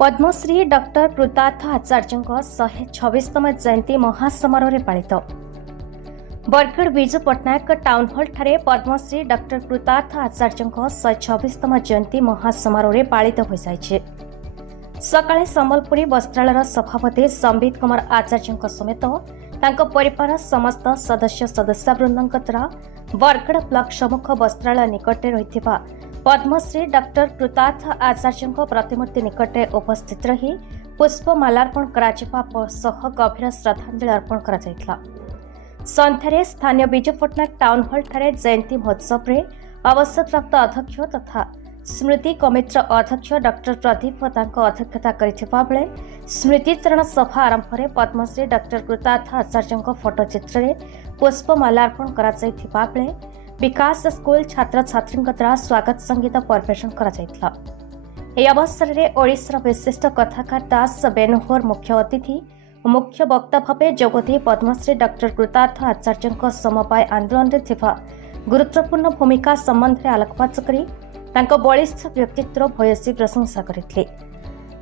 Padmashri doctor Krutartha Acharya 126तम जयंती महासमारोह पालित। बरगढ़ विजु पट्टनायक टाउन हॉल ठारे पद्मश्री डॉक्टर कृतार्थ आचार्य 126तम जयंती महासमारोह पालित हो साइछे। सकाळे संबलपुरी वस्त्रालयर सभापति संबित कुमार आचार्य समेत तांको परिवार समस्त सदस्य सदस्यवृंदଙ୍କ द्वारा बरगढ़ ब्लॉक सम्मुख वस्त्रालय निकटे रहिथिबा पद्मश्री डॉक्टर कृतार्थ आचार्य प्रतिमूर्ति निकटे उपस्थित रही पुष्पमालार्पण सह गभीर श्रद्धांजलि अर्पण करा। संध्यारे स्थानीय विजु पट्टनायक टाउन हॉल ठारे जयंती महोत्सव रे अवसरप्राप्त अध्यक्ष तथा स्मृति कमिटीर अध्यक्ष डॉक्टर प्रदीप अध्यक्षता करथिबा बेले स्मृतिचरण सभा आरंभ में पद्मश्री डॉक्टर कृतार्थ आचार्य फोटोचित्र रे पुष्पमालार्पण करा जायथिबा बेले विकास स्कूल छात्र छात्री द्वारा स्वागत संगीत परिवेषण करा। अवसर में ओडिशार विशिष्ट कथाकार दास बेनुहोर मुख्य अतिथि और मुख्य वक्ता भाव जोगदे पद्मश्री डॉक्टर कृतार्थ आचार्य समवाय आंदोलन में थिबा गुरुत्वपूर्ण भूमिका संबंध में आलोकपात करी तांको बलिष्ठ व्यक्तित्व भयसी प्रशंसा करथिले।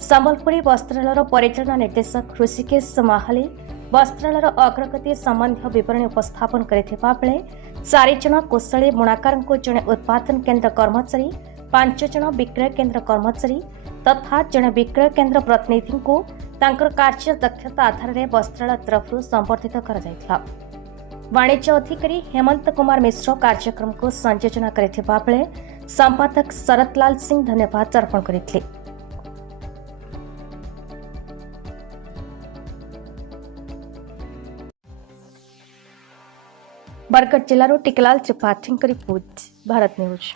संबलपुरी वस्त्रालयर परिचालन निर्देशक ऋषिकेश महाली वस्त्रालयर अग्रगति संबंधी विवरणी उपस्थापन करथिबा बेले 4 जन कुशली बुणाकार को जड़े उत्पादन केन्द्र कर्मचारी 5 जन विक्रय केन्द्र कर्मचारी तथा जड़े विक्रय केन्द्र प्रतिनिधि को तांकर कार्य दक्षता आधार में वस्त्रालय तरफ संबर्धित करा। वाणिज्य अधिकारी हेमंत कुमार मिश्र कार्यक्रम को संयोजना करथिबा बेले संपादक शरतलाल सिंह धन्यवाद अर्पण करथिले। बरगढ़ जिलार टिकलाल त्रिपाठी रिपोर्ट, भारत न्यूज।